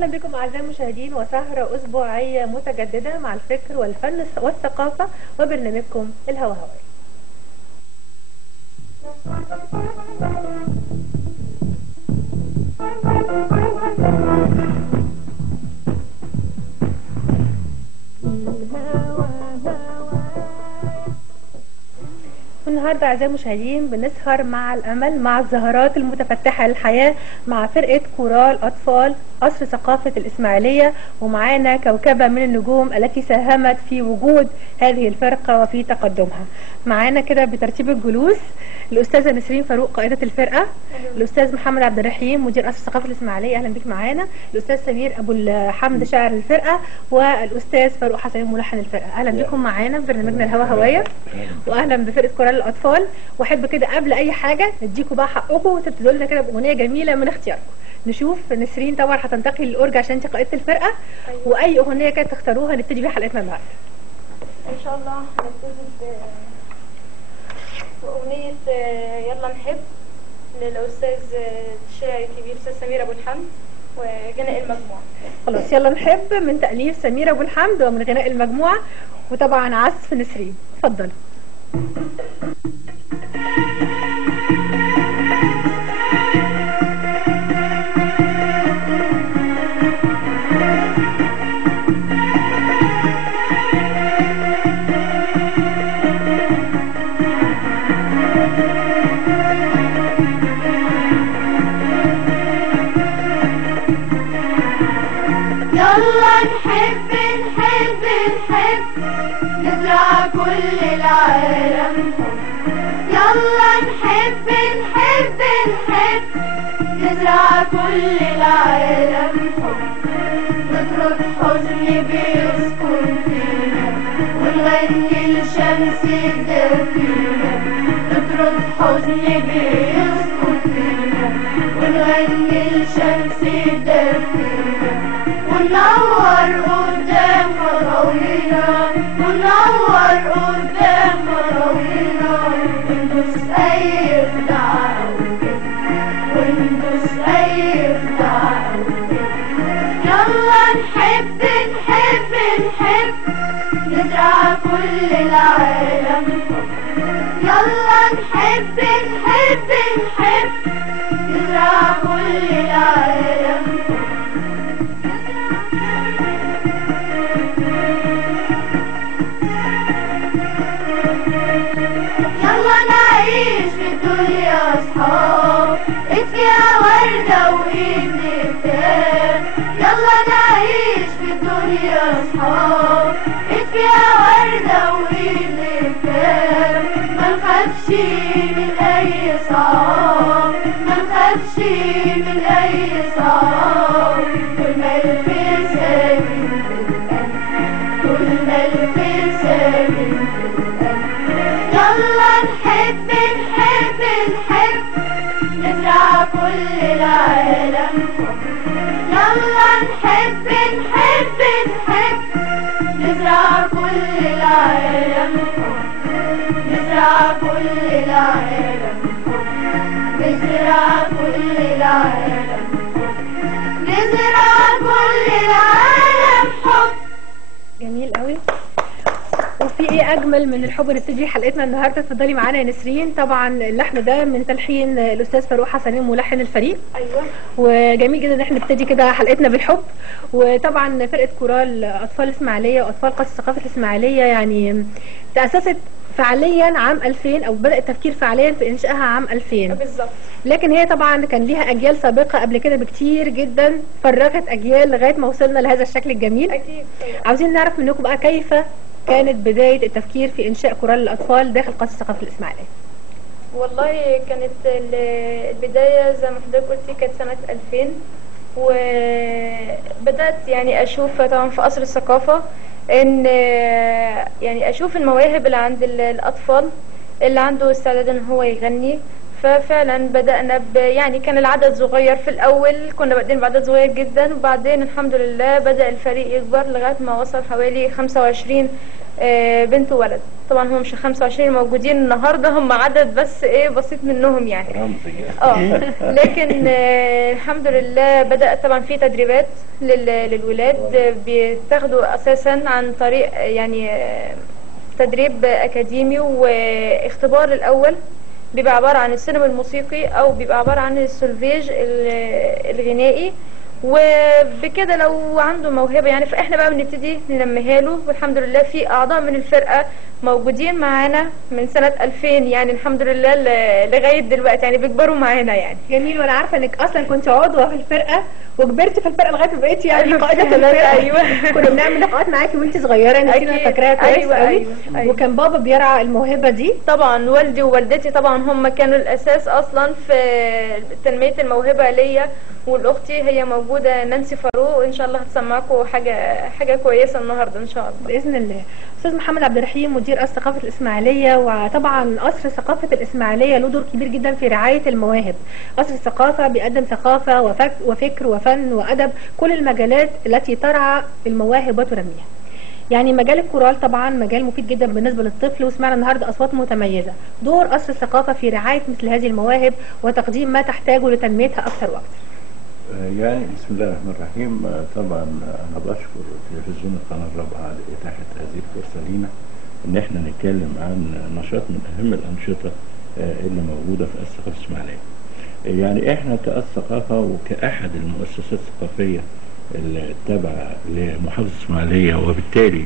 اهلا بكم اعزائي المشاهدين وسهره اسبوعيه متجدده مع الفكر والفن والثقافه وبرنامجكم الهوا هواي. النهارده اعزائي المشاهدين بنسهر مع الامل مع الزهرات المتفتحه للحياه مع فرقه كورال اطفال قصر ثقافه الاسماعيليه، ومعانا كوكبه من النجوم التي ساهمت في وجود هذه الفرقه وفي تقدمها. معانا كده بترتيب الجلوس الاستاذه نسرين فاروق قائده الفرقه، الاستاذ محمد عبد الرحيم مدير قصر ثقافه الاسماعيليه، اهلا بك معانا، الاستاذ سمير ابو الحمد شاعر الفرقه، والاستاذ فاروق حسن ملحن الفرقه. اهلا بكم معانا في برنامجنا الهوا هوايه، واهلا بفرقه كورال الاطفال. واحب كده قبل اي حاجه نديكم بقى حقكم وتبتدوا لنا كده باغنيه جميله من اختياركم. نشوف نسرين طبعا هتنتقل للاورج عشان انت قائده الفرقه. أيوة. واي اغنيه كانت تختاروها نبتدي بيها حلقتنا النهارده ان شاء الله. هنبتدي باغنيه يلا نحب للاستاذ الشاعر الكبير استاذ سمير ابو الحمد وغناء المجموعه. خلاص يلا نحب من تاليف سمير ابو الحمد ومن غناء المجموعه، وطبعا عزف نسرين. اتفضل. يلا نحب نحب نحب نزرع كل العالم حب. يلا نحب نحب نحب نزرع كل العالم حب. نطرد حزن بيسكن فينا ونغني الشمس تدفينا. نطرد حزن بيسكن فينا ونغني الشمس تدفينا. وننور قدام خطوينا وننور قدام خطوينا. وندوس أي خدعة وندوس أي خدعة. يلا نحب نحب نحب نزرع كل العالم حب. يلا نحب نحب نحب نزرع كل العالم حب. يلا نعيش في الدنيا أصحاب فيها وردة وإيد كتاب. يلا نعيش في الدنيا أصحاب فيها وردة وإيد كتاب. ما نخافش من أي صعاب ما نخافش من أي صعاب. كل ما الخير ساكن في القلب كل ما الخير ساكن في القلب. يلا نحب نحب نحب نزرع كل العالم حب. يلا نحب نحب نحب نزرع كل العالم حب. نزرع كل العالم حب. نزرع كل العالم حب. نزرع كل العالم حب. جميل قوي. وفي ايه اجمل من الحب نبتدي حلقتنا النهارده. اتفضلي معانا يا نسرين. طبعا اللحن ده من تلحين الاستاذ فاروق حسن ملحن الفريق. ايوه. وجميل جدا ان احنا نبتدي كده حلقتنا بالحب. وطبعا فرقه كورال اطفال الاسماعيليه واطفال قصر ثقافه الاسماعيليه يعني تاسست فعليا عام 2000 او بدا التفكير فعليا في انشائها عام 2000 بالظبط. لكن هي طبعا كان ليها اجيال سابقه قبل كده بكتير جدا، فرغت اجيال لغايه ما وصلنا لهذا الشكل الجميل. اكيد. عاوزين نعرف منكم بقى كيف كانت بداية التفكير في إنشاء كورال الأطفال داخل قصر ثقافة الإسماعيلية. والله كانت البداية زي ما حضرتك قلتي كانت سنة 2000، وبدأت يعني أشوف طبعا في قصر الثقافة إن يعني أشوف المواهب اللي عند الأطفال اللي عنده استعداد إن هو يغني. ففعلا بدأنا يعني كان العدد صغير في الأول، كنا بادئين بعدد صغير جدا، وبعدين الحمد لله بدأ الفريق يكبر لغاية ما وصل حوالي 25 بنت وولد. طبعا هم مش 25 موجودين النهارده، هم عدد بس بسيط منهم يعني. لكن الحمد لله بدأ طبعا في تدريبات للولاد، بيتاخدوا أساسا عن طريق يعني تدريب أكاديمي واختبار الأول، بيبقى عبارة عن السينما الموسيقي أو بيبقى عبارة عن السولفيج الغنائي. وبكده لو عنده موهبة يعني فإحنا بقى بنبتدي ننميها له، والحمد لله في أعضاء من الفرقة موجودين معانا من سنة 2000 يعني الحمد لله لغاية دلوقتي، يعني بيكبروا معانا يعني. جميل. وانا عارفه انك اصلا كنت عضوه في الفرقه وكبرت في الفرقه لغايه ما بقيتي يعني قائده في الفرقه. ايوه كنا بنعمل لقاءات معاكي وانت صغيره، انا فاكراها كويس قوي. وكان بابا بيرعى الموهبه دي. طبعا والدي ووالدتي طبعا هم كانوا الاساس اصلا في تنميه الموهبه ليا، والاختي هي موجوده نانسي فاروق، وان شاء الله هتسمعكم حاجه كويسه النهارده ان شاء الله باذن الله. استاذ محمد عبد الرحيم مدير قصر ثقافه الاسماعيليه، وطبعا قصر ثقافه الاسماعيليه له دور كبير جدا في رعايه المواهب. قصر الثقافه بيقدم ثقافه وفكر وفن وادب، كل المجالات التي ترعى المواهب وتنميها. يعني مجال الكورال طبعا مجال مفيد جدا بالنسبه للطفل، وسمعنا النهارده اصوات متميزه. دور قصر الثقافه في رعايه مثل هذه المواهب وتقديم ما تحتاجه لتنميتها اكثر واكثر. يعني بسم الله الرحمن الرحيم. طبعا انا بشكر تلفزيون القناه الرابعه على اتاحه هذه الفرصه لينا ان احنا نتكلم عن نشاط من اهم الانشطه اللي موجوده في الثقافه الاسماعيليه. يعني احنا كقصر ثقافه وكاحد المؤسسات الثقافيه التابعه لمحافظه الاسماعيليه وبالتالي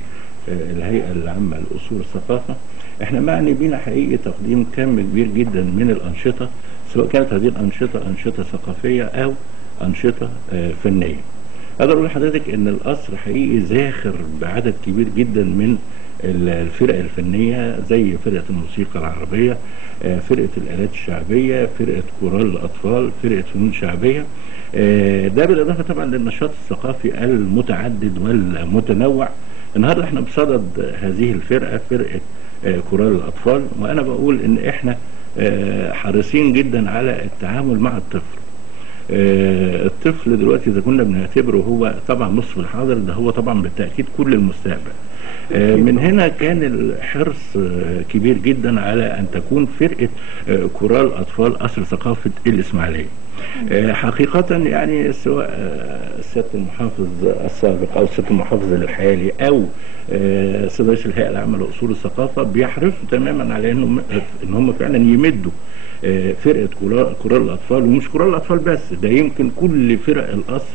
الهيئه العامه لاصول الثقافه، احنا معني بينا حقيقي تقديم كم كبير جدا من الانشطه، سواء كانت هذه الانشطه انشطه ثقافيه او انشطه فنيه. اقدر اقول لحضرتك ان القصر حقيقي زاخر بعدد كبير جدا من الفرق الفنيه، زي فرقه الموسيقى العربيه، فرقه الالات الشعبيه، فرقه كورال الاطفال، فرقه فنون شعبيه. ده بالاضافه طبعا للنشاط الثقافي المتعدد والمتنوع. النهارده احنا بصدد هذه الفرقه، فرقه كورال الاطفال، وانا بقول ان احنا حريصين جدا على التعامل مع الطفل. الطفل دلوقتي اذا كنا بنعتبره هو طبعا نصف الحاضر، ده هو طبعا بالتاكيد كل المستقبل. من هنا كان الحرص كبير جدا على ان تكون فرقه كورال اطفال قصر ثقافه الاسماعيليه. حقيقه يعني سواء سياده المحافظ السابق او سياده المحافظ الحالي او سيد رئيس الهيئه العامه لاصول الثقافه بيحرصوا تماما على ان هم فعلا يمدوا فرقه كورال الاطفال، ومش كورال الاطفال بس، ده يمكن كل فرق القصر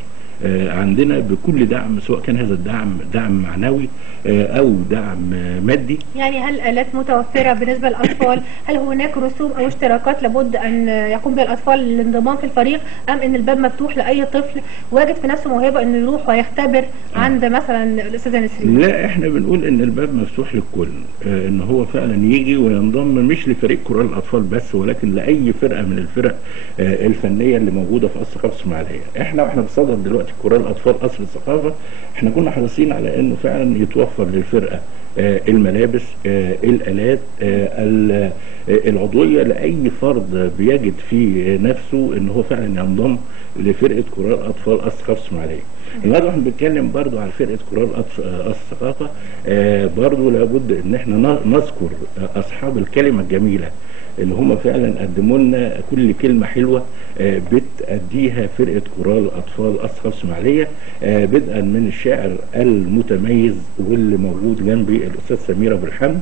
عندنا بكل دعم، سواء كان هذا الدعم دعم معنوي او دعم مادي. يعني هل الآلات متوفرة بالنسبة للأطفال؟ هل هناك رسوم أو اشتراكات لابد أن يقوم بها الأطفال للانضمام في الفريق، أم أن الباب مفتوح لأي طفل واجد في نفسه موهبة أنه يروح ويختبر عند مثلا الأستاذة نسرين؟ لا، احنا بنقول أن الباب مفتوح للكل، أن هو فعلا يجي وينضم مش لفريق كورال الأطفال بس، ولكن لأي فرقة من الفرق الفنية اللي موجودة في قصر ثقافة الإسماعيلية. احنا واحنا بصدد دلوقتي كورال الأطفال قصر الثقافة، احنا كنا حريصين على أنه فعلا يتوفر للفرقة الملابس، الآلات، العضوية لأي فرد بيجد في نفسه ان هو فعلا ينضم لفرقة كورال أطفال قصر ثقافة الإسماعيلية. النهارده احنا بنتكلم برضو على فرقة كورال قصر الثقافة، برضو لابد ان احنا نذكر أصحاب الكلمة الجميلة اللي هم فعلا قدموا لنا كل كلمة حلوة بتأديها فرقة كورال أطفال قصر ثقافة الإسماعيلية، بدءا من الشاعر المتميز واللي موجود جنبي الأستاذ سمير أبو الحمد،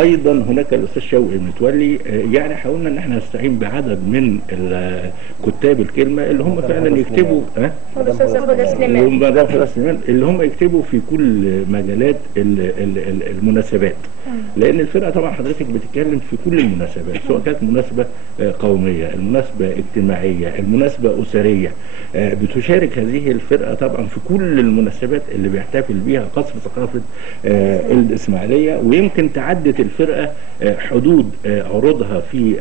أيضا هناك الأستاذ شوقي المتولي. يعني حاولنا إن احنا نستعين بعدد من كتاب الكلمة اللي هم فعلا يكتبوا الأستاذ هدى سليمان اللي هم يكتبوا في كل مجالات المناسبات، لأن الفرقة طبعا حضرتك بتتكلم في كل المناسبات، سواء كانت مناسبة قومية، المناسبة اجتماعية، المناسبة أسرية، بتشارك هذه الفرقة طبعا في كل المناسبات اللي بيحتفل بها قصر ثقافة الإسماعيلية. ويمكن تعدت الفرقة حدود عروضها في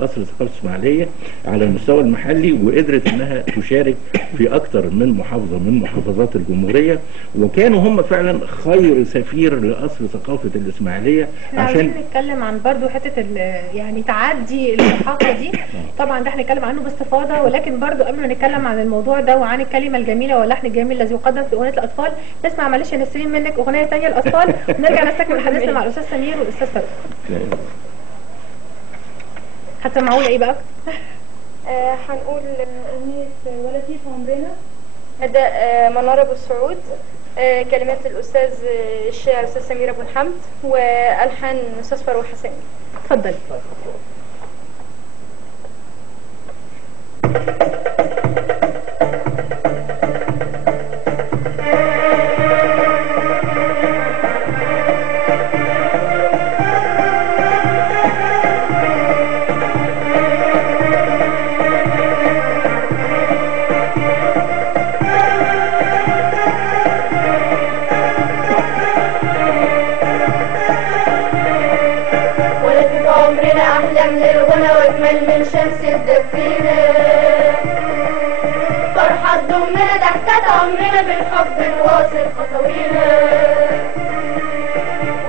قصر ثقافة الإسماعيلية على المستوى المحلي، وقدرت انها تشارك في اكثر من محافظة من محافظات الجمهورية، وكانوا هم فعلا خير سفير لقصر ثقافة الإسماعيلية. عشان نتكلم عن برضو حتة يعني تعدي المرحله دي. طبعا ده هنتكلم عنه باستفاضه، ولكن برضو قبل ما نتكلم عن الموضوع ده وعن الكلمه الجميله واللحن الجميل الذي يقدم في اغنيه الاطفال، نسمع معلش نستلم منك اغنيه ثانيه للاطفال ونرجع نستكمل حديثنا مع الاستاذ سمير والاستاذ فاروق. هتسمعونا ايه بقى؟ هنقول أغنية ولدي في عمرنا، أداء منار أبو السعود، كلمات الأستاذ الشاعر الأستاذ سمير أبو الحمد، وألحان الأستاذ فاروق حسين. اتفضل. من الغنى واجمل من شمس الدفينة، فرحة ضمنا ضحكة عمرنا بالحب نواصل خطوينا.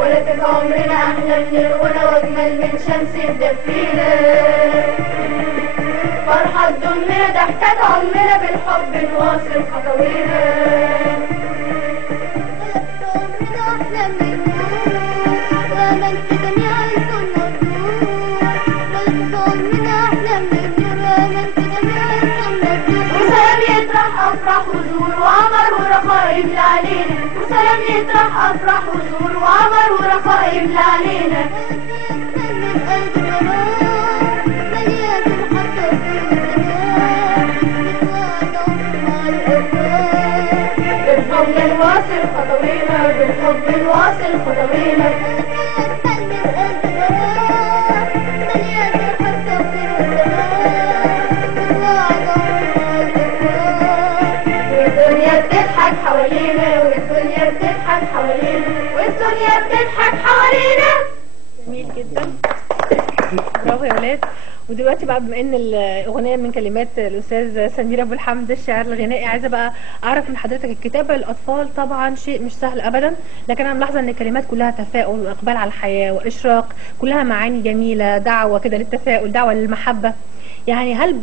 ولكن عمرنا احلى من الغنى واجمل من شمس الدفينة، فرحة ضمنا ضحكة عمرنا بالحب نواصل خطوينا. أفرح وزور وعمر ورخاء يملى علينا، وسلام يطرح أفرح وزور وعمر ورخاء يملى علينا. بالحب نواصل خطوينا، بالحب نواصل خطوينا. بتضحك حوالينا والدنيا بتضحك حوالينا، والدنيا بتضحك حوالينا. جميل جدا، برافو يا ولاد. ودلوقتي بقى بما ان الاغنيه من كلمات الاستاذ سمير ابو الحمد الشاعر الغنائي، عايزه بقى اعرف من حضرتك الكتابه للاطفال طبعا شيء مش سهل ابدا، لكن انا ملاحظه ان الكلمات كلها تفاؤل واقبال على الحياه واشراق، كلها معاني جميله، دعوه كده للتفاؤل، دعوه للمحبه. يعني هل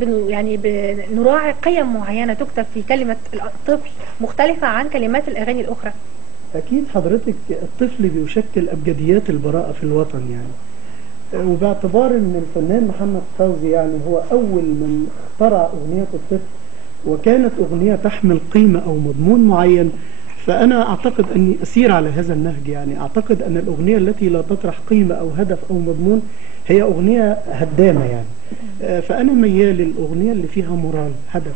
بنراعي قيم معينه تكتب في كلمه الطفل مختلفه عن كلمات الاغاني الاخرى؟ اكيد حضرتك الطفل بيشكل ابجديات البراءه في الوطن يعني، وباعتبار ان الفنان محمد فوزي يعني هو اول من اخترع اغنيه الطفل، وكانت اغنيه تحمل قيمه او مضمون معين، فانا اعتقد اني اسير على هذا النهج. يعني اعتقد ان الاغنيه التي لا تطرح قيمه او هدف او مضمون هي اغنيه هدامه يعني. فانا ميال للاغنيه اللي فيها مورال، هدف،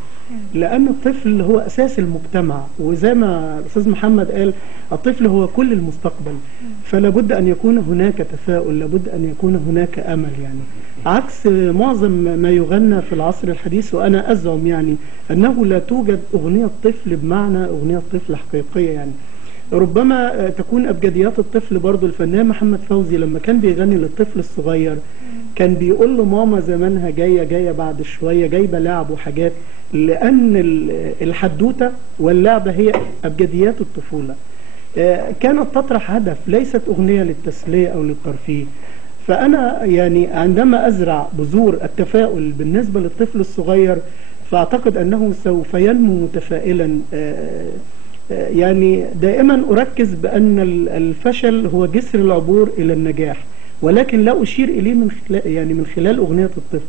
لان الطفل هو اساس المجتمع، وزي ما الاستاذ محمد قال الطفل هو كل المستقبل، فلا بد ان يكون هناك تفاؤل، لابد ان يكون هناك امل يعني، عكس معظم ما يغنى في العصر الحديث. وانا ازعم يعني انه لا توجد اغنيه طفل بمعنى اغنيه طفل حقيقيه يعني. ربما تكون ابجديات الطفل برضو الفنان محمد فوزي لما كان بيغني للطفل الصغير كان بيقول له ماما زمانها جايه بعد شويه، جايبه لعب وحاجات، لان الحدوته واللعبه هي ابجديات الطفوله. كانت تطرح هدف، ليست اغنيه للتسليه او للترفيه. فانا يعني عندما ازرع بذور التفاؤل بالنسبه للطفل الصغير فاعتقد انه سوف ينمو متفائلا. يعني دائما اركز بان الفشل هو جسر العبور الى النجاح، ولكن لا أشير إليه من خلال أغنية الطفل.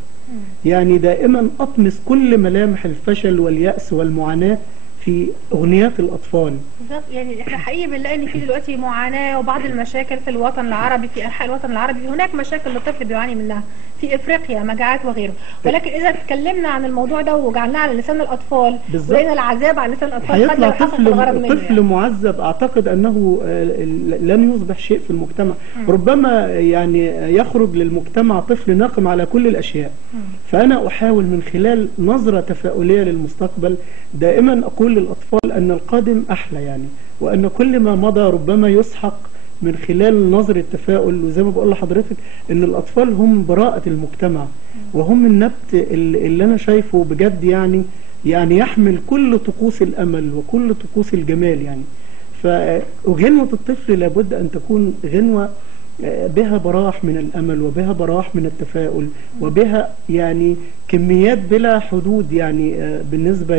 يعني دائما أطمس كل ملامح الفشل واليأس والمعاناة في أغنيات الأطفال. بالظبط، يعني احنا حقيقي بنلاقي ان في دلوقتي معاناة وبعض المشاكل في الوطن العربي، في أنحاء الوطن العربي هناك مشاكل الطفل بيعاني منها، في افريقيا مجاعات وغيره، ولكن اذا اتكلمنا عن الموضوع ده وجعلناه على لسان الاطفال ولقينا العذاب على لسان الاطفال هيطلع طفل معذب. اعتقد انه لن يصبح شيء في المجتمع. ربما يعني يخرج للمجتمع طفل ناقم على كل الاشياء. فانا احاول من خلال نظرة تفاؤلية للمستقبل دائما اقول للاطفال ان القادم احلى يعني، وان كل ما مضى ربما يسحق من خلال نظر التفاؤل. وزي ما بقول لحضرتك ان الاطفال هم براءة المجتمع، وهم النبت اللي انا شايفه بجد يعني يحمل كل طقوس الامل وكل طقوس الجمال يعني. فغنوة الطفل لابد ان تكون غنوة بها براح من الأمل وبها براح من التفاؤل وبها يعني كميات بلا حدود يعني بالنسبة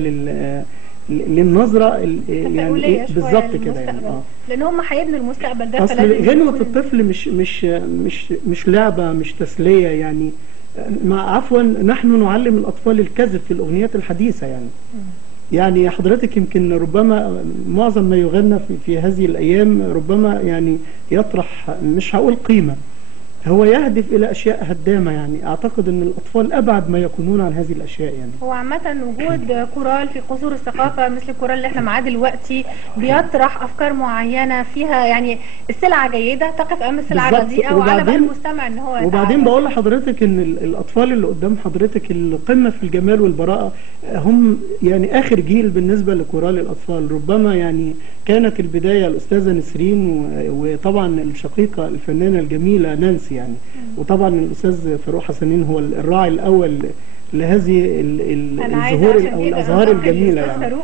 للنظرة يعني بالظبط كده يعني لان هم هيبنوا المستقبل ده. اصل غنوة الطفل مش لعبة، مش تسلية يعني. عفوا نحن نعلم الأطفال الكذب في الأغنيات الحديثة يعني حضرتك يمكن ربما معظم ما يغنى في هذه الأيام ربما يعني يطرح، مش هقول قيمة، هو يهدف إلى أشياء هدامة يعني. أعتقد أن الأطفال أبعد ما يكونون عن هذه الأشياء يعني. هو عامة وجود كورال في قصور الثقافة مثل الكورال اللي احنا معاه دلوقتي بيطرح أفكار معينة فيها يعني السلعة جيدة تقف أمام السلعة رديئة، وعلى بال المستمع أن هو وبعدين بقول لحضرتك أن الأطفال اللي قدام حضرتك القمة في الجمال والبراءة هم يعني آخر جيل بالنسبة لكورال الأطفال. ربما يعني كانت البداية الأستاذة نسرين وطبعا الشقيقة الفنانة الجميلة نانسي يعني، وطبعا الأستاذ فاروق حسنين هو الراعي الأول لهذه الظهور أو الأزهار الجميلة يعني.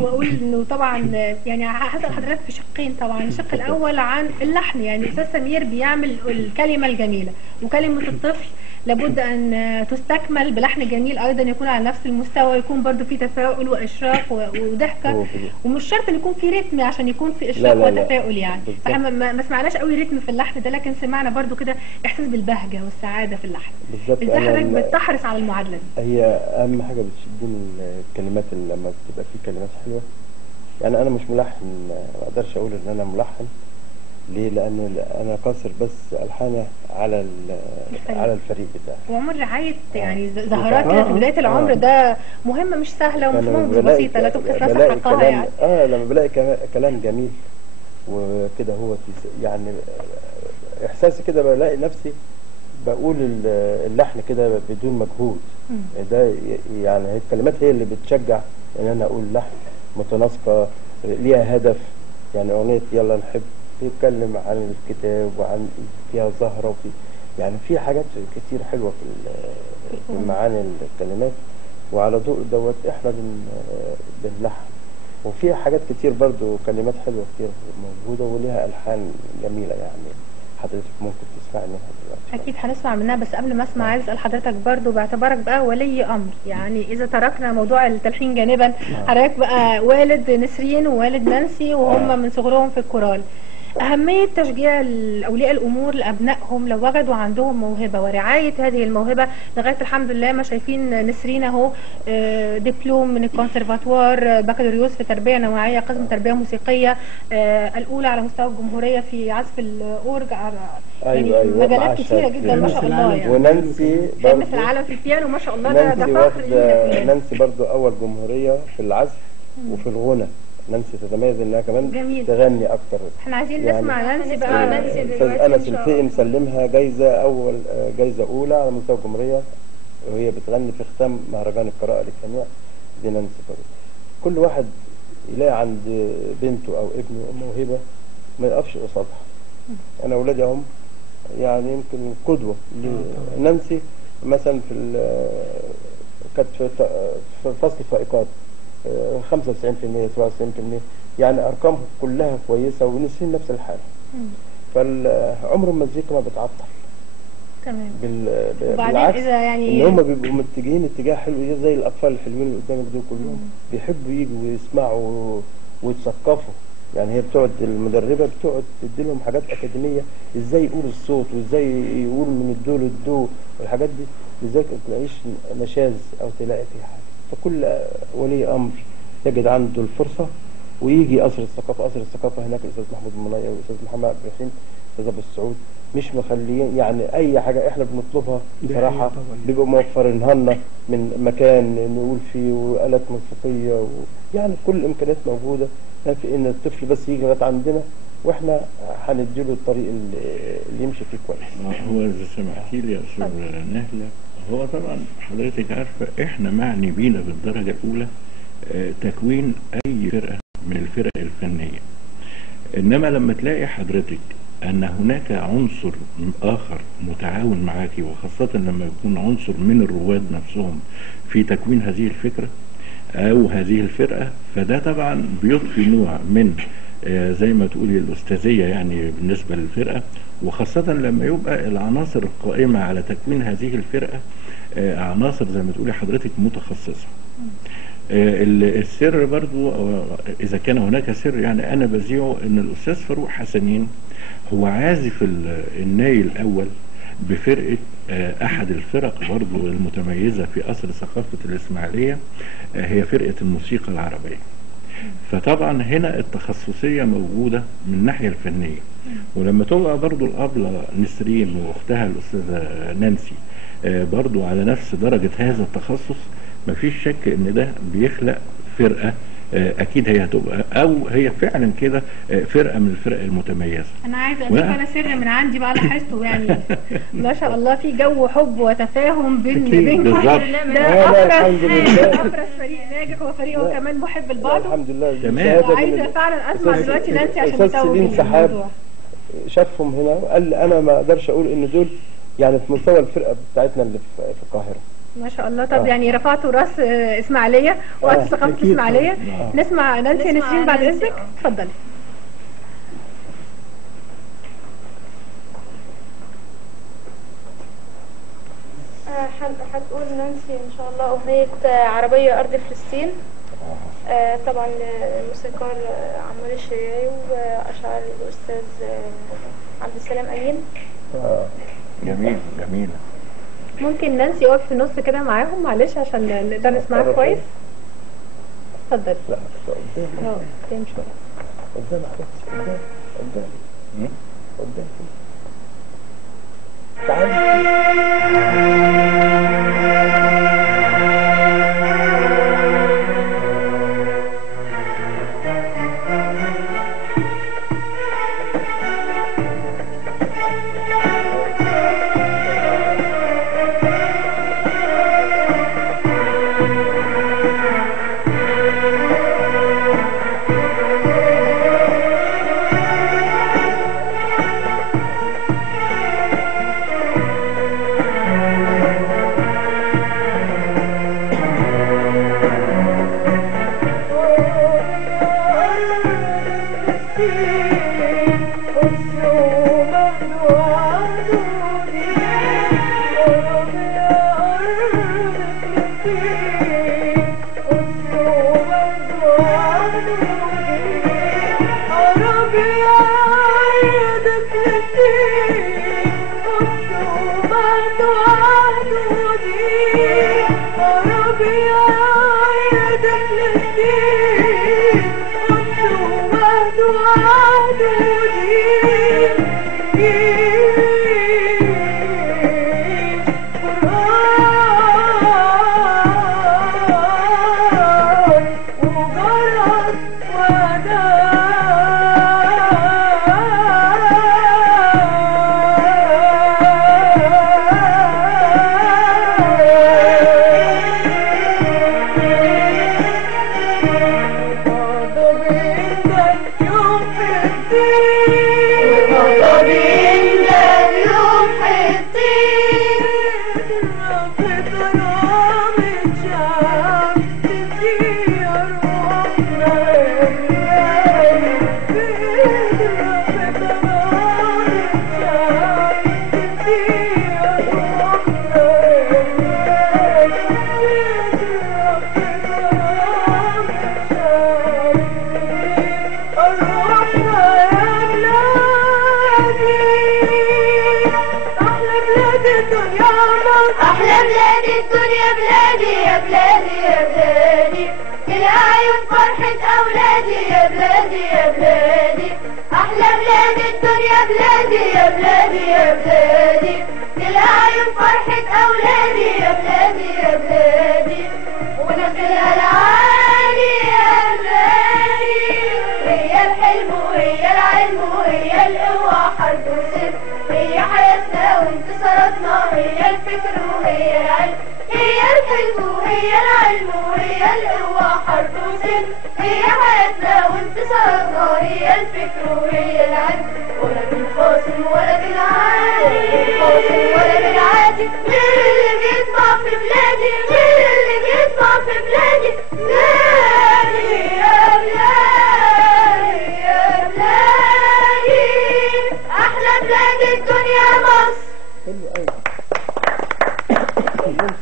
وأقول إنه طبعا يعني هسأل حضرتك في شقين. طبعا الشق الأول عن اللحن، يعني الأستاذ سمير بيعمل الكلمة الجميلة، وكلمة الطفل لابد أن تستكمل بلحن جميل أيضا يكون على نفس المستوى، يكون برضو فيه تفاؤل وإشراق وضحكة، ومش شرط أن يكون فيه رتم عشان يكون فيه إشراق وتفاؤل يعني. فاحنا ما سمعناش قوي رتم في اللحن ده، لكن سمعنا برضو كده إحساس بالبهجة والسعادة في اللحن. بالظبط. إزاي حضرتك بتحرص على المعادلة دي؟ هي أهم حاجة بتشدني الكلمات اللي لما بتبقى فيه كلمات حلوة. يعني أنا مش ملحن، ما أقدرش أقول إن أنا ملحن. ليه؟ لأن أنا قاصر بس ألحانه على الفريق بتاعي. وعمر رعاية يعني زهرات كده في بداية العمر ده مهمة مش سهلة ومش مهمة بسيطة، لا تكتب راسك حقها يعني. لما بلاقي كلام جميل وكده هو يعني إحساسي كده، بلاقي نفسي بقول اللحن كده بدون مجهود. ده يعني الكلمات هي اللي بتشجع إن أنا أقول لحن متناسقة ليها هدف. يعني أغنية يلا نحب بيتكلم عن الكتاب وعن فيها زهرة وفي يعني في حاجات كتير حلوة في معاني الكلمات، وعلى ضوء دوت احنا بنلحن. وفيها حاجات كتير برضو كلمات حلوة كتير موجودة وليها ألحان جميلة يعني. حضرتك ممكن تسمع منها دلوقتي. أكيد هنسمع منها، بس قبل ما أسمع عايز أسأل حضرتك برضو باعتبارك بقى ولي أمر، يعني إذا تركنا موضوع التلحين جانبا، حضرتك بقى والد نسرين ووالد نانسي وهم من صغرهم في الكورال، أهمية تشجيع أولياء الأمور لأبنائهم لو وجدوا عندهم موهبة ورعاية هذه الموهبة. لغاية الحمد لله ما شايفين نسرين اهو دبلوم من الكونسرفاتوار، بكالوريوس في تربية نوعية قسم تربية موسيقية، الأولى على مستوى الجمهورية في عزف الأورج. يعني أيوة مجالات كتيرة جدا ما شاء الله يعني. ونانسي برضو في العالم في البيانو ما شاء الله، ده فخر لينا. نانسي برضو أول جمهورية في العزف وفي الغنى. نانسي تتميز انها كمان جميل. تغني اكتر. احنا عايزين نسمع نانسي بقى. نانسي دلوقتي انس الفقي مسلمها جايزه اولى على مستوى الجمهوريه، وهي بتغني في ختام مهرجان القراءه للجميع. دي نانسي برضه. كل واحد يلاقي عند بنته او ابنه موهبه ما يقفش قصادها. انا اولادي هم يعني يمكن قدوه. نانسي مثلا كانت في فصل فائقات 95% 97%، يعني ارقامهم كلها كويسه، ونسين نفس الحاله. فالعمر المزيكا ما بتعطل. تمام. بالعكس إذا يعني ان هم بيبقوا متجهين اتجاه حلو زي الاطفال الحلوين اللي قدامك دول كلهم بيحبوا يجوا ويسمعوا ويتثقفوا. يعني هي بتقعد المدربه بتقعد تدي لهم حاجات اكاديميه، ازاي يقولوا الصوت وازاي يقولوا من الدو للدو والحاجات دي. ازاي ما تلاقيش نشاز او تلاقي في حاجه. فكل ولي امر يجد عنده الفرصه ويجي قصر الثقافه. قصر الثقافه هناك الاستاذ محمود المنايا والاستاذ محمد عبد الرحيم والاستاذ ابو السعود مش مخليين يعني اي حاجه احنا بنطلبها بصراحه بيبقوا موفرينها لنا من مكان نقول فيه والات موسيقيه يعني كل الامكانيات موجوده. في ان الطفل بس يجي لغايه عندنا واحنا هنديله الطريق اللي يمشي فيه كويس. هو اذا سمحتي لي يا استاذ نهله، هو طبعا حضرتك عارفه احنا معني بينا بالدرجه الاولى تكوين اي فرقه من الفرق الفنيه. انما لما تلاقي حضرتك ان هناك عنصر اخر متعاون معاكي، وخاصه لما يكون عنصر من الرواد نفسهم في تكوين هذه الفكره او هذه الفرقه، فده طبعا بيضفي نوع من زي ما تقولي الاستاذيه يعني بالنسبه للفرقه، وخاصة لما يبقى العناصر القائمة على تكوين هذه الفرقة عناصر زي ما تقولي حضرتك متخصصة. السر برضو إذا كان هناك سر يعني أنا بذيعه إن الأستاذ فاروق حسنين هو عازف الناي الأول بفرقة أحد الفرق برضو المتميزة في قصر ثقافة الإسماعيلية، هي فرقة الموسيقى العربية. فطبعا هنا التخصصية موجودة من الناحية الفنية. ولما تبقى برضو الأبلة نسرين وأختها الأستاذة نانسي برضو على نفس درجة هذا التخصص، مفيش شك ان ده بيخلق فرقة اكيد هي هتبقى او هي فعلا كده فرقة من الفرق المتميزة. انا عايزه اضيف انا سر من عندي بقى لاحظته يعني ما شاء الله في جو حب وتفاهم بين بالظبط. ده افرز فريق ناجح وفريق هو كمان محب لبعضه الحمد لله. تمام. وعايزه فعلا اسمع دلوقتي نانسي عشان تتوج الموضوع. شافهم هنا وقال لي انا ما اقدرش اقول ان دول يعني في مستوى الفرقة بتاعتنا اللي في القاهرة. ما شاء الله. طب يعني رفعتوا راس اسماعيليه وقت ثقافه اسماعيليه. نسمع نانسي نسرين بعد اذنك. اتفضلي. هتقول نانسي ان شاء الله اغنيه عربيه ارض فلسطين. طبعا الموسيقار عمار الشريعي واشعار الاستاذ عبد السلام امين. جميل جميل. ممكن نانسي يقف في النص كده معاهم معلش عشان نقدر نسمعها كويس. اتفضل. لا قدام. قدام شويه. قدام حبيبتي قدام. قدام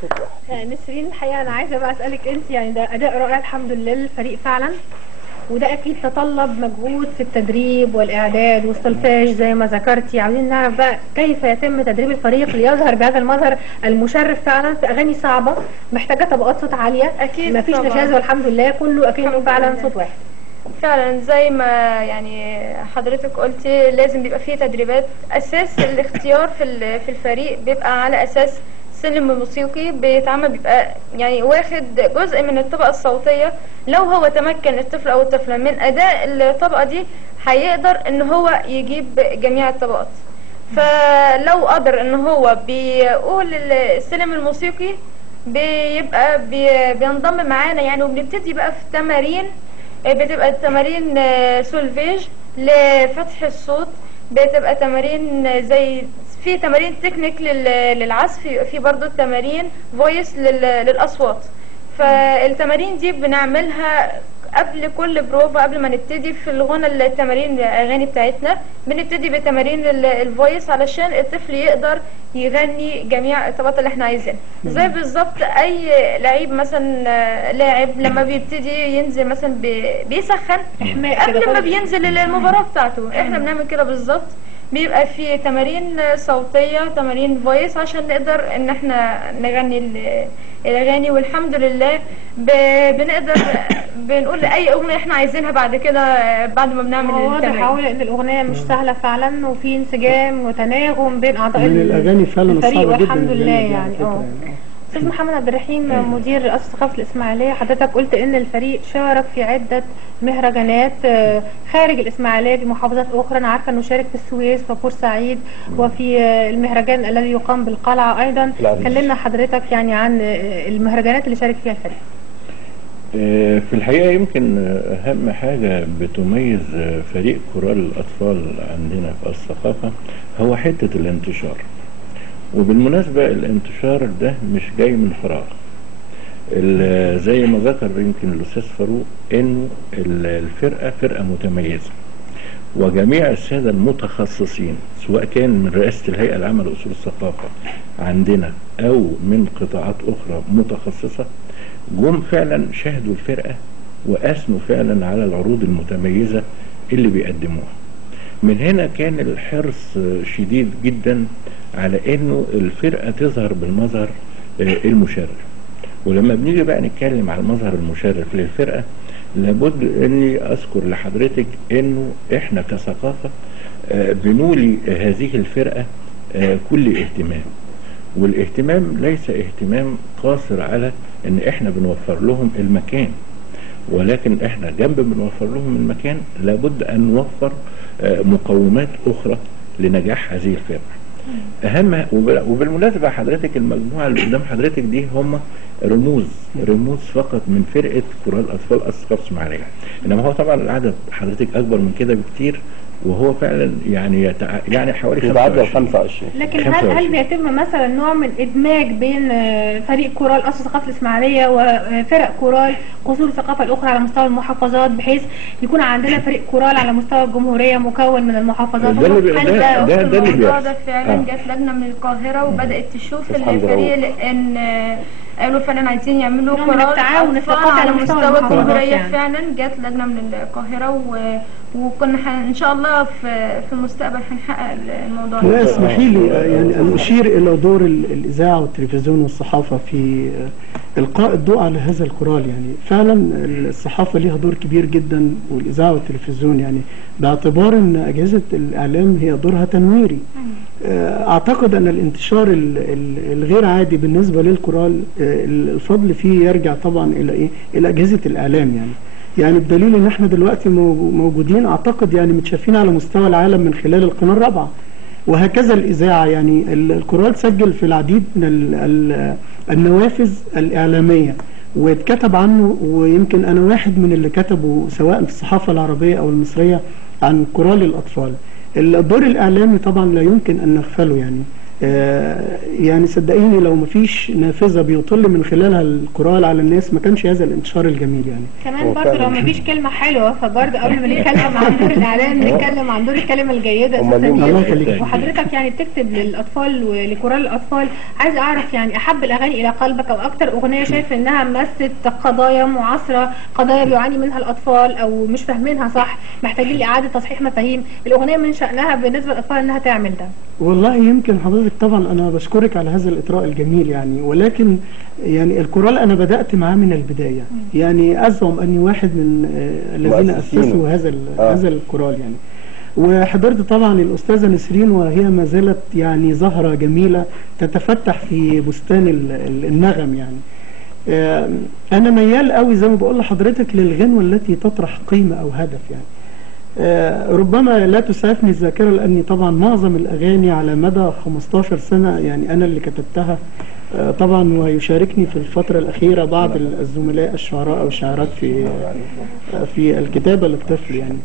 صوت واحد. نسرين، الحقيقه انا عايزه بقى اسالك انت، يعني ده اداء رائع الحمد لله للفريق فعلا، وده اكيد تطلب مجهود في التدريب والاعداد والسولفاج زي ما ذكرتي. عاوزين نعرف بقى كيف يتم تدريب الفريق ليظهر بهذا المظهر المشرف فعلا في اغاني صعبه محتاجه طبقات صوت عاليه. اكيد مفيش طبعاً. نشاز والحمد لله كله اكنه فعلا صوت واحد. فعلا زي ما يعني حضرتك قلتي لازم بيبقى فيه تدريبات. اساس الاختيار في الفريق بيبقى على اساس سلم موسيقي بيتعمل، بيبقى يعني واخد جزء من الطبقة الصوتية. لو هو تمكن الطفل او الطفلة من اداء الطبقة دي هيقدر ان هو يجيب جميع الطبقات. فلو قدر ان هو بيقول السلم الموسيقي بيبقى بينضم معانا يعني، وبنبتدي بقى في تمارين، بتبقى التمارين سولفيج لفتح الصوت، بتبقى تمارين زي في تمارين تكنيك للعزف، في برضو تمارين فويس للأصوات. فالتمارين دي بنعملها قبل كل بروفا، قبل ما نبتدي في الغنى التمارين الأغاني بتاعتنا بنبتدي بتمارين الفويس علشان الطفل يقدر يغني جميع الطبقات اللي احنا عايزينها. زي بالظبط اي لعيب مثلا، لاعب لما بيبتدي ينزل مثلا بيسخن قبل ما بينزل المباراة بتاعته، احنا بنعمل كده بالظبط. بيبقى في تمارين صوتية، تمارين فويس عشان نقدر ان احنا نغني الاغاني. والحمد لله بنقدر بنقول اي اغنية احنا عايزينها بعد كده بعد ما بنعمل التمارين. بحاول ان الاغنية مش سهلة فعلا، وفي انسجام وتناغم بين اعضاء من الاغاني فعلا الفريق الصعبة جدا والحمد لله يعني. يعني. استاذ محمد عبد الرحيم، مدير قصر ثقافة الإسماعيلية، حضرتك قلت ان الفريق شارك في عدة مهرجانات خارج الإسماعيلية في محافظات أخرى. أنا عارفة انه شارك في السويس وبورسعيد وفي المهرجان الذي يقام بالقلعة أيضا. كلمنا حضرتك يعني عن المهرجانات اللي شارك فيها الفريق. في الحقيقة يمكن أهم حاجة بتميز فريق كورال الأطفال عندنا في الثقافة هو حتة الانتشار. وبالمناسبة الانتشار ده مش جاي من فراغ. زي ما ذكر يمكن الأستاذ فاروق إنه الفرقة فرقة متميزة، وجميع السادة المتخصصين سواء كان من رئاسة الهيئة العامة لأصول الثقافة عندنا أو من قطاعات أخرى متخصصة جم فعلا شاهدوا الفرقة وأثنوا فعلا على العروض المتميزة اللي بيقدموها. من هنا كان الحرص شديد جدا على انه الفرقة تظهر بالمظهر المشرف. ولما بنيجي بقى نتكلم على المظهر المشرف للفرقة لابد اني اذكر لحضرتك انه احنا كثقافة بنولي هذه الفرقة كل اهتمام، والاهتمام ليس اهتمام قاصر على ان احنا بنوفر لهم المكان، ولكن احنا جنب بنوفر لهم المكان لابد ان نوفر مقومات اخرى لنجاح هذه الفرقة. اهم وبالمناسبة حضرتك المجموعة اللي قدام حضرتك دي هم رموز فقط من فرقة كورال الاطفال الثقافة الإسماعيلية، انما هو طبعا العدد حضرتك اكبر من كده بكتير، وهو فعلا يعني حوالي 25. لكن هل بيتم مثلا نوع من ادماج بين فريق كورال قصر ثقافة الإسماعيلية وفرق كورال قصور الثقافة الأخرى على مستوى المحافظات، بحيث يكون عندنا فريق كورال على مستوى الجمهورية مكون من المحافظات؟ ده اللي بيحصل. ده فعلا جت لجنة من القاهرة وبدأت تشوف الفريق، لأن قالوا فعلا عايزين يعملوا كورال تعاون الثقافي على مستوى الجمهورية. فعلا جت لجنة من القاهرة وكنا ان شاء الله في المستقبل هنحقق الموضوع ده. لا اسمحي لي يعني ان اشير الى دور الاذاعه والتلفزيون والصحافه في القاء الضوء على هذا الكورال. يعني فعلا الصحافه ليها دور كبير جدا والاذاعه والتلفزيون، يعني باعتبار ان اجهزه الاعلام هي دورها تنويري. اعتقد ان الانتشار الغير عادي بالنسبه للكورال الفضل فيه يرجع طبعا الى ايه؟ الى اجهزه الاعلام. يعني بدليل ان احنا دلوقتي موجودين اعتقد يعني متشافين على مستوى العالم من خلال القناة الرابعة، وهكذا الإذاعة. يعني الكورال سجل في العديد من النوافذ الإعلامية واتكتب عنه، ويمكن أنا واحد من اللي كتبوا سواء في الصحافة العربية أو المصرية عن كورال الأطفال. الدور الإعلامي طبعا لا يمكن أن نغفله. يعني يعني صدقيني لو مفيش نافذة بيطل من خلالها الكورال على الناس ما كانش هذا الانتشار الجميل يعني. كمان برضه لو مفيش كلمة حلوة، فبرضه قبل ما نتكلم عن دور الإعلام نتكلم عن دور الكلمة الجيدة. الله يخليك. وحضرتك يعني بتكتب للأطفال ولكورال الأطفال، عايز أعرف يعني أحب الأغاني إلى قلبك أو أكتر أغنية شايف إنها مست قضايا معاصرة، قضايا بيعاني منها الأطفال أو مش فاهمينها صح، محتاجين لإعادة تصحيح مفاهيم، الأغنية من شأنها بالنسبة للأطفال إنها تعمل ده. والله يمكن حضرتك طبعا أنا بشكرك على هذا الإطراء الجميل يعني، ولكن يعني الكورال أنا بدأت معاه من البداية، يعني أزعم أني واحد من الذين أسسوا هذا الكورال يعني. وحضرت طبعا الأستاذة نسرين وهي ما زالت يعني زهرة جميلة تتفتح في بستان النغم يعني. أنا ميال قوي زي ما بقول لحضرتك للغنوة التي تطرح قيمة أو هدف يعني. ربما لا تسعفني الذاكرة لأني طبعا معظم الأغاني على مدى 15 سنة يعني أنا اللي كتبتها طبعا، ويشاركني في الفترة الأخيرة بعض الزملاء الشعراء أو الشاعرات في الكتابة للطفل يعني.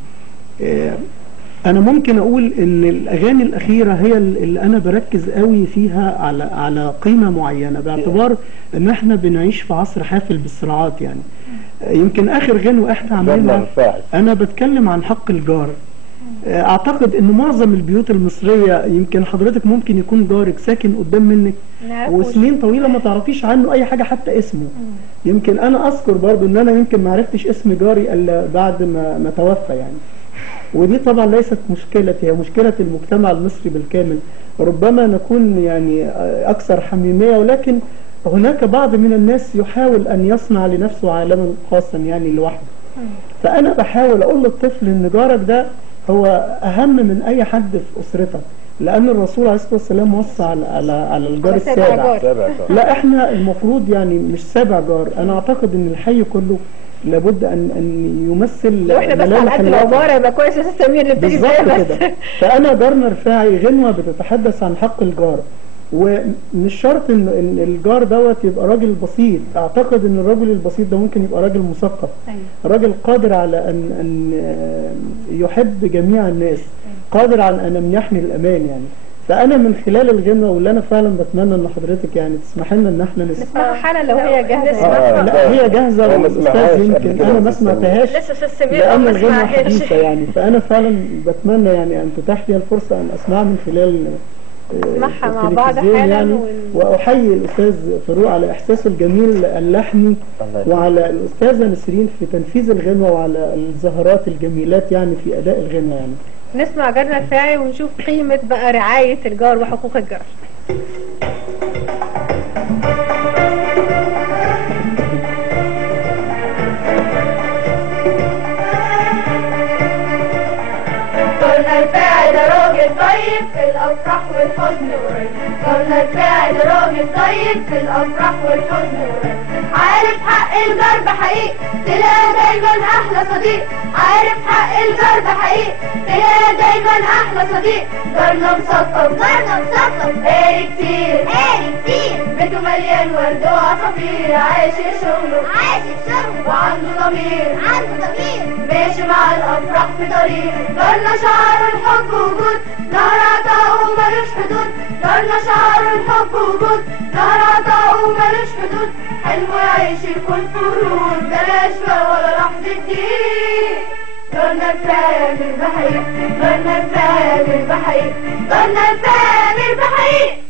أنا ممكن أقول إن الأغاني الأخيرة هي اللي أنا بركز قوي فيها على قيمة معينة، باعتبار إن إحنا بنعيش في عصر حافل بالصراعات يعني. يمكن آخر غنوة إحنا عملنا أنا بتكلم عن حق الجار. أعتقد إن معظم البيوت المصرية يمكن حضرتك ممكن يكون جارك ساكن قدام منك وسنين طويلة ما تعرفيش عنه أي حاجة حتى اسمه. يمكن أنا أذكر برضو إن أنا يمكن ما عرفتش اسم جاري إلا بعد ما توفى يعني. ودي طبعا ليست مشكلتي، هي مشكلة المجتمع المصري بالكامل. ربما نكون يعني أكثر حميمية، ولكن هناك بعض من الناس يحاول أن يصنع لنفسه عالما خاصا يعني لوحده. فأنا بحاول أقول للطفل إن جارك ده هو أهم من أي حد في أسرتك، لأن الرسول عليه الصلاة والسلام وصى على الجار السابع. لا إحنا المفروض يعني مش سابع جار، أنا أعتقد إن الحي كله لابد ان يمثل لو احنا بس على قد العباره يبقى كويس يا استاذ سمير اللي بتيجي بالظبط كده. فانا جارنا رفاعي غنوه بتتحدث عن حق الجار، ومش شرط ان الجار دوت يبقى راجل بسيط. اعتقد ان الرجل البسيط ده ممكن يبقى راجل مثقف، راجل قادر على ان يحب جميع الناس، قادر على ان يمنحني الامان يعني. فانا من خلال الغنوه واللي انا فعلا بتمنى ان حضرتك يعني تسمح لنا ان احنا نسمعها حالا لو هي جاهزه. لا هي جاهزه والاستاذ يمكن انا ما سمعتهاش لان الغنوه حديثه يعني. فانا فعلا بتمنى يعني ان تتاح لي الفرصه ان اسمعها من خلال نسمعها مع بعض حالا يعني. واحيي الاستاذ فاروق على احساسه الجميل اللحني، وعلى الاستاذه نسرين في تنفيذ الغنوه، وعلى الزهرات الجميلات يعني في اداء الغنوه يعني. نسمع جارنا رفاعي ونشوف قيمة بقى رعاية الجار وحقوق الجار. جارنا رفاعي ده راجل طيب في الأفراح والحزن قريب. جارنا رفاعي ده راجل طيب في الأفراح والحزن قريب. عارف حق الجار بحقيقي تلاقي دايما أحلى صديق. عارف حق الجار بحقيقي تلاقي دايما أحلى صديق. جارنا مثقف قاري كتير بيته مليان ورد وعصافير. عايش شغله وعنده ضمير ماشي مع الأفراح في طريق. جارنا شعره الحب وجود نهر عطاءه ملوش حدود. جارنا شعره الحب وجود نهر عطاءه ملوش حدود. حلمه يعيش يكون فرود بلاش ولا لحظة دين. جارنا رفاعي بالبحير جارنا رفاعي بالبحير جارنا رفاعي بالبحير.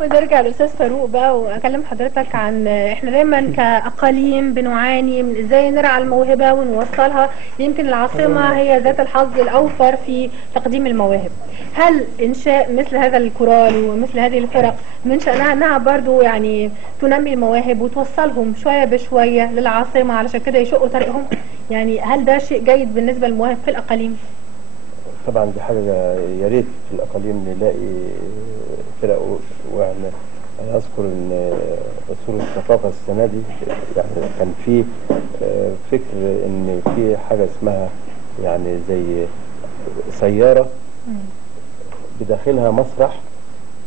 ونرجع للاستاذ فاروق بقى واكلم حضرتك عن احنا دايما كاقاليم بنعاني من ازاي نرعى الموهبه ونوصلها. يمكن العاصمه هي ذات الحظ الاوفر في تقديم المواهب. هل انشاء مثل هذا الكورال ومثل هذه الفرق من شأنها انها برضو يعني تنمي المواهب وتوصلهم شويه بشويه للعاصمه علشان كده يشقوا طريقهم؟ يعني هل ده شيء جيد بالنسبه للمواهب في الاقاليم؟ طبعا دي حاجه يا ريت في الاقاليم نلاقي فرق. وانا اذكر ان اصول الثقافه السنه دي يعني كان في فكر ان في حاجه اسمها يعني زي سياره بداخلها مسرح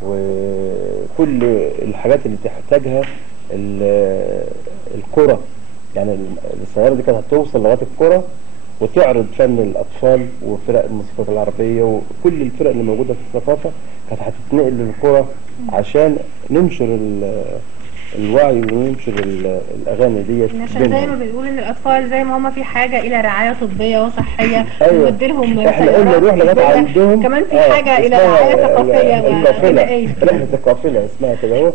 وكل الحاجات اللي تحتاجها القرى. يعني السياره دي كانت هتوصل لغايه القرى وتعرض فن الأطفال وفرق الموسيقى العربية وكل الفرق اللي موجودة في الثقافة، كانت هتتنقل للقرى عشان ننشر الوعي وننشر الأغاني ديت. عشان زي ما بنقول ان الاطفال زي ما هم في حاجه الى رعايه طبيه وصحيه، أيوة. نوديلهم احنا قلنا نروح لغايه عندهم، كمان في حاجه الى رعايه ثقافيه القافله، رحله القافله اسمها كده اهو.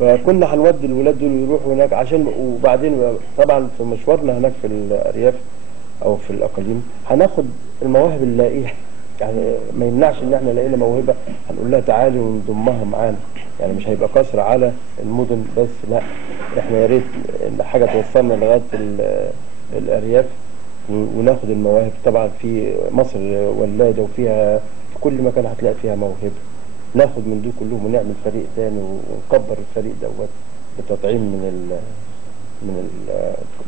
فكنا هنودي الولاد دول يروحوا هناك عشان، وبعدين طبعا في مشوارنا هناك في الارياف او في الاقاليم هناخد المواهب اللي نلاقيها، يعني ما يمنعش ان احنا لقينا موهبه هنقول لها تعالي ونضمها معانا، يعني مش هيبقى قصر على المدن بس، لا احنا يا ريت حاجه توصلنا لغايه الارياف وناخد المواهب. طبعا في مصر ولاده وفيها في كل مكان هتلاقي فيها موهبه، ناخد من دول كلهم ونعمل فريق تاني ونكبر الفريق دوت بتطعيم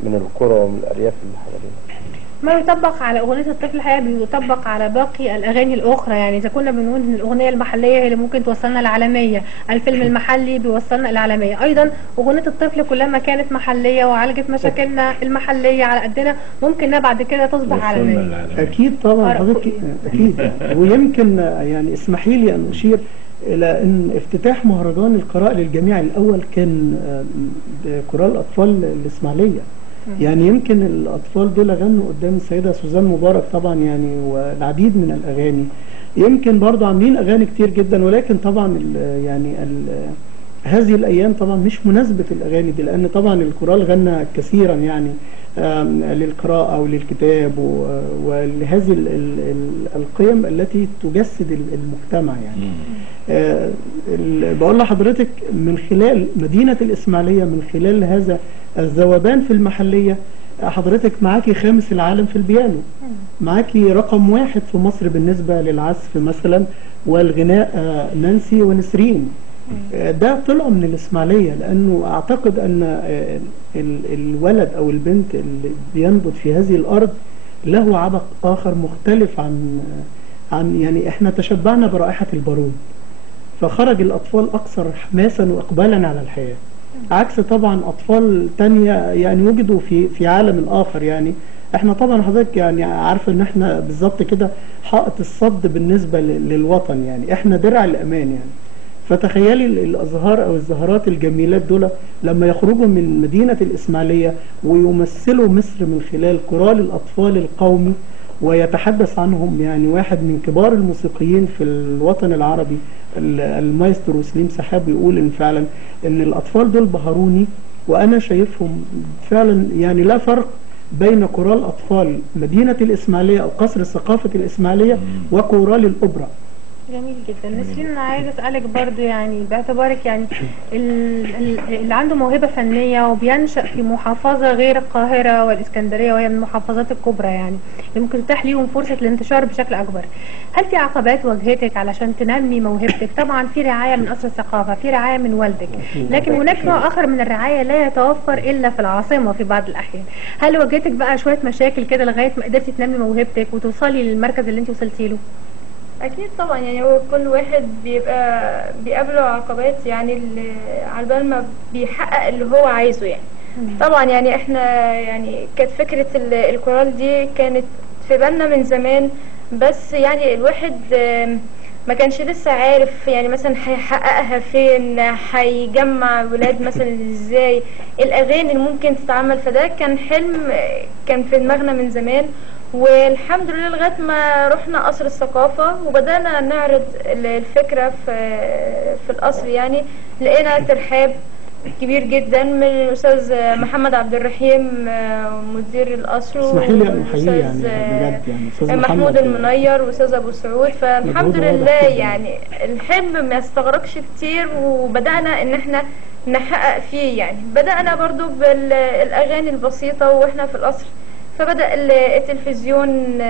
من القرى ومن الارياف اللي حوالينا. ما يطبق على أغنية الطفل الحقيقة بيطبق على باقي الأغاني الأخرى، يعني إذا كنا بنقول إن الأغنية المحلية هي اللي ممكن توصلنا العالمية، الفيلم المحلي بيوصلنا العالمية، أيضا أغنية الطفل كلما كانت محلية وعالجت مشاكلنا المحلية على قدنا ممكن إنها بعد كده تصبح عالمية. أكيد طبعا حضرتك، أكيد. ويمكن يعني اسمحي لي أن أشير إلى أن افتتاح مهرجان القراءة للجميع الأول كان كورال الأطفال الإسماعيلية. يعني يمكن الأطفال دول غنوا قدام السيدة سوزان مبارك طبعا يعني، والعديد من الأغاني، يمكن برضو عاملين أغاني كتير جدا، ولكن طبعا هذه الأيام طبعا مش مناسبة الأغاني دي، لأن طبعا الكورال غنى كثيرا يعني للقراءة وللكتاب ولهذه القيم التي تجسد المجتمع يعني. بقول لحضرتك من خلال مدينة الإسماعيلية، من خلال هذا الذوبان في المحلية، حضرتك معاكي خامس العالم في البيانو، معاكي رقم 1 في مصر بالنسبة للعزف مثلا والغناء نانسي ونسرين. ده طلعوا من الإسماعيلية، لأنه أعتقد أن الولد أو البنت اللي بينبت في هذه الأرض له عبق آخر مختلف عن يعني إحنا تشبعنا برائحة البارود، فخرج الأطفال أكثر حماسا وإقبالا على الحياة، عكس طبعا أطفال تانية يعني وجدوا في عالم آخر. يعني احنا طبعا حضرتك يعني عارفة ان احنا بالظبط كده حائط الصد بالنسبة للوطن، يعني احنا درع الأمان يعني. فتخيلي الأزهار أو الزهرات الجميلات دول لما يخرجوا من مدينة الإسماعيلية ويمثلوا مصر من خلال كورال الأطفال القومي، ويتحدث عنهم يعني واحد من كبار الموسيقيين في الوطن العربي المايسترو سليم سحاب، يقول إن فعلا إن الأطفال دول بهروني، وأنا شايفهم فعلا يعني لا فرق بين كورال أطفال مدينة الإسماعيلية أو قصر ثقافة الإسماعيلية وكورال الأوبرا. جميل جدا. نسرين انا عايزه اسالك برضو يعني باعتبارك يعني اللي عنده موهبه فنيه وبينشا في محافظه غير القاهره والاسكندريه وهي من المحافظات الكبرى يعني ممكن تتاح ليهم فرصه الانتشار بشكل اكبر، هل في عقبات واجهتك علشان تنمي موهبتك؟ طبعا في رعايه من قصر الثقافه، في رعايه من والدك، لكن هناك نوع اخر من الرعايه لا يتوفر الا في العاصمه في بعض الاحيان. هل واجهتك بقى شويه مشاكل كده لغايه ما قدرتي تنمي موهبتك وتوصلي للمركز اللي انت وصلتي له؟ اكيد طبعا، يعني هو كل واحد بيبقى بيقابله عقبات يعني على بال ما بيحقق اللي هو عايزه يعني. طبعا يعني احنا يعني كانت فكرة الكورال دي كانت في بالنا من زمان، بس يعني الواحد ما كانش لسه عارف يعني مثلا هيحققها فين، هيجمع ولاد مثلا ازاي، الاغاني اللي ممكن تتعمل، فده كان حلم كان في دماغنا من زمان. والحمد لله لغايه ما رحنا قصر الثقافه وبدانا نعرض الفكره في القصر، يعني لقينا ترحاب كبير جدا من الاستاذ محمد عبد الرحيم مدير القصر، والاستاذ محمود المنير واستاذ ابو سعود. فالحمد لله يعني الحلم ما استغرقش كتير وبدانا ان احنا نحقق فيه. يعني بدانا برضو بالاغاني البسيطه واحنا في القصر، فبدأ التلفزيون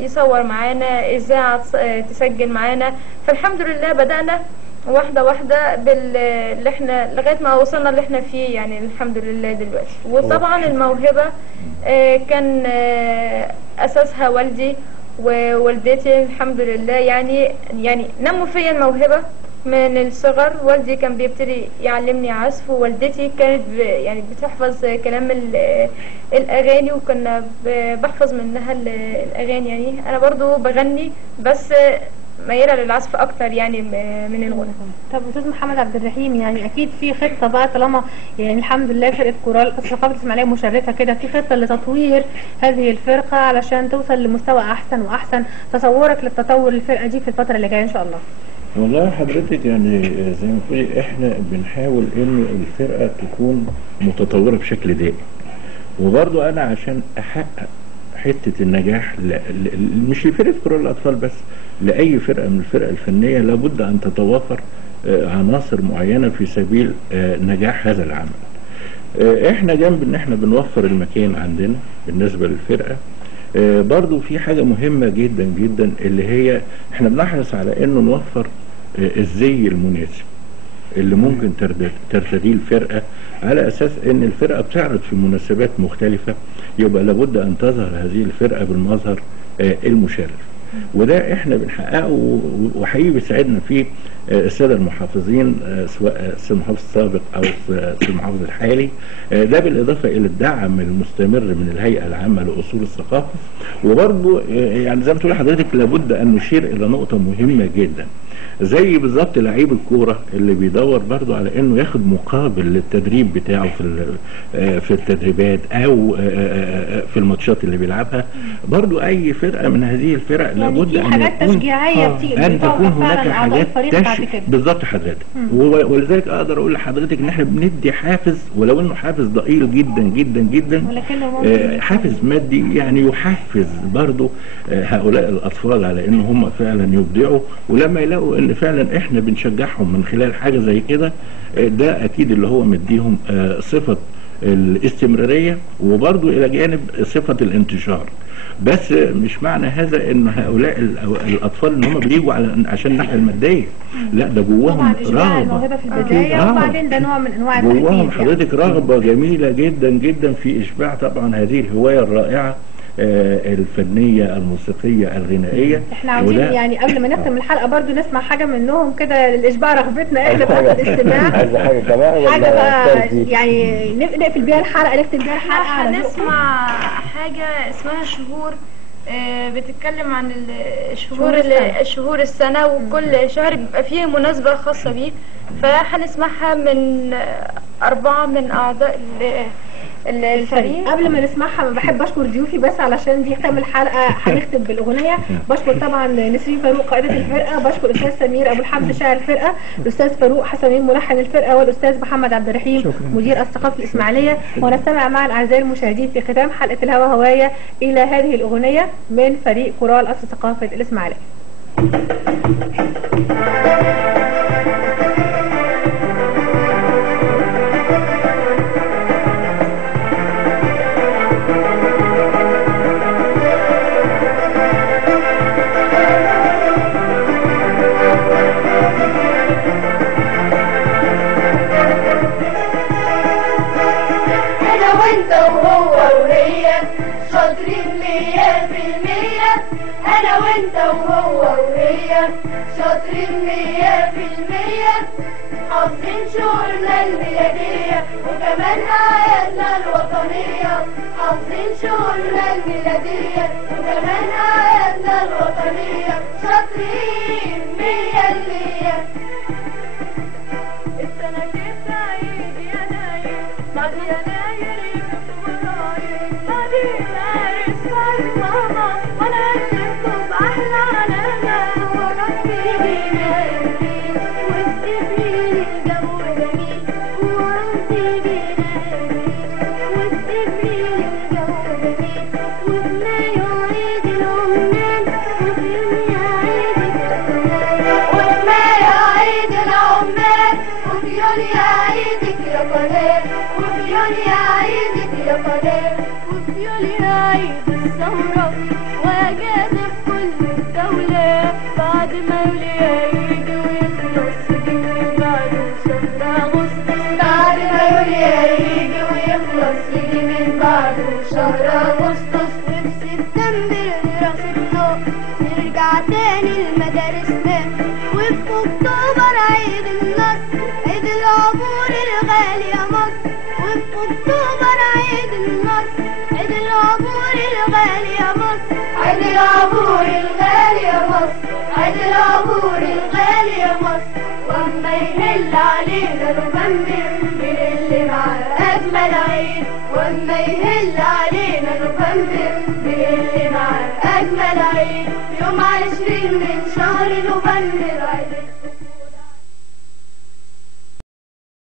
يصور معانا، إذاعة تسجل معانا، فالحمد لله بدأنا واحدة واحدة اللي احنا لغاية ما وصلنا اللي احنا فيه يعني الحمد لله دلوقتي. وطبعا الموهبة كان أساسها والدي ووالدتي الحمد لله، يعني نموا فيا الموهبة من الصغر والدي كان بيبتدي يعلمني عزف، ووالدتي كانت يعني بتحفظ كلام الأغاني، وكنا بحفظ منها الأغاني. يعني أنا برضو بغني بس ميالة للعزف أكتر يعني من الغنى. طب أستاذ محمد عبد الرحيم، يعني أكيد في خطة بقى طالما يعني الحمد لله فرقة كورال ثقافة الإسماعيلية مشرفة كده، في خطة لتطوير هذه الفرقة علشان توصل لمستوى أحسن وأحسن. تصورك للتطور الفرقة دي في الفترة اللي جاية إن شاء الله؟ والله حضرتك يعني زي ما تقولي احنا بنحاول ان الفرقة تكون متطورة بشكل دائم، وبرضو انا عشان احقق حتة النجاح مش لفرقة كورال الأطفال بس، لأي فرقة من الفرق الفنية لابد أن تتوافر عناصر معينة في سبيل نجاح هذا العمل. احنا جنب ان احنا بنوفر المكان عندنا بالنسبة للفرقة، برضو في حاجة مهمة جدا جدا اللي هي احنا بنحرص على انه نوفر الزي المناسب اللي ممكن ترتديه الفرقة، على اساس ان الفرقة بتعرض في مناسبات مختلفة، يبقى لابد ان تظهر هذه الفرقة بالمظهر المشرف. وده احنا بنحققه، وحقيقي بيساعدنا فيه السادة المحافظين، سواء السيد المحافظ السابق او السيد المحافظ الحالي، ده بالاضافة الى الدعم المستمر من الهيئة العامة لاصول الثقافة. وبرضه يعني زي ما تقول حضرتك لابد ان نشير الى نقطة مهمة جدا، زي بالظبط لعيب الكورة اللي بيدور برضه على انه ياخد مقابل للتدريب بتاعه في التدريبات او في الماتشات اللي بيلعبها. برضه اي فرقة من هذه الفرق لابد ان حاجات تشجيعية ان تكون هناك حاجات بالظبط حضرتك. ولذلك اقدر اقول لحضرتك ان احنا بندي حافز، ولو انه حافز ضئيل جدا جدا جدا، حافز مادي يعني يحفز برضه هؤلاء الاطفال على ان هم فعلا يبدعوا، ولما يلاقوا ان فعلا احنا بنشجعهم من خلال حاجة زي كده، ده اكيد اللي هو مديهم صفة الاستمرارية، وبرضه الى جانب صفة الانتشار. بس مش معنى هذا ان هؤلاء الاطفال ان هم بيجوا عشان الناحية المادية، لا ده جواهم رغبة في البداية، وبعدين ده نوع من انواع جواهم حضرتك رغبة جميلة جدا جدا في اشباع طبعا هذه الهواية الرائعة الفنية الموسيقية الغنائية. احنا عاوزين يعني قبل ما نختم الحلقة برضو نسمع حاجة منهم كده للإشباع رغبتنا احنا في الاستماع. حاجة كمان حاجة بقى يعني نقفل بيها الحلقة، نختم بيها الحلقة. هنسمع حاجة اسمها شهور، بتتكلم عن شهور السنة، وكل شهر بيبقى فيه مناسبة خاصة بيه، فهنسمعها من 4 من أعضاء الفريق. قبل ما نسمعها بحب اشكر ضيوفي بس علشان دي ختام الحلقه، هنختم بالاغنيه. بشكر طبعا نسرين فاروق قائده الفرقه، بشكر الاستاذ سمير ابو الحمد شاعر الفرقه، الاستاذ فاروق حسنين ملحن الفرقه، والاستاذ محمد عبد الرحيم مدير الثقافه الاسماعيليه. ونستمع معا اعزائي المشاهدين في ختام حلقه الهوى هوايه الى هذه الاغنيه من فريق كورال اصل ثقافه الاسماعيليه. أنا وأنت وهو وهي شاطرين 100%، حافظين شعورنا الميلادية وكمان أعيادنا الوطنية، حافظين شعورنا الميلادية وكمان أعيادنا الوطنية، شاطرين 100%. السنة كانت عيد يناير، بعد يناير يكتب ورايا، بعد يناير صار ماما وأنا أكتب أحلى علامة، وربي بينادي واستبريل الجو جميل، وربي بينادي واستبريل الجو جميل، وفي عيد العمال وفي عيد العمال، وفي عيدك يا قناة، وفي عيدك يا قناة، وفي عيد الثورة وأجازة في كل الدولة، بعد ما يوليا يجي ويخلص يجي من بعده شهر أغسطس، بعد ما يوليا يجي ويخلص يجي من بعده شهر أغسطس، وفي سبتمبر دراسة نرجع تاني لمدارسنا، وفي أكتوبر عيد النصر، عيد العبور الغالي يا مصر. وفي أكتوبر عيد النصر، عيد العبور الغالي يا مصر. عيد العبور الغالي يا مصر، عيد العبور الغالي يا مصر. واما يهل علينا نوفمبر بنهل معاه أجمل عيد. واما يهل علينا نوفمبر بنهل معاه أجمل عيد. يوم 20 من شهر نوفمبر عيد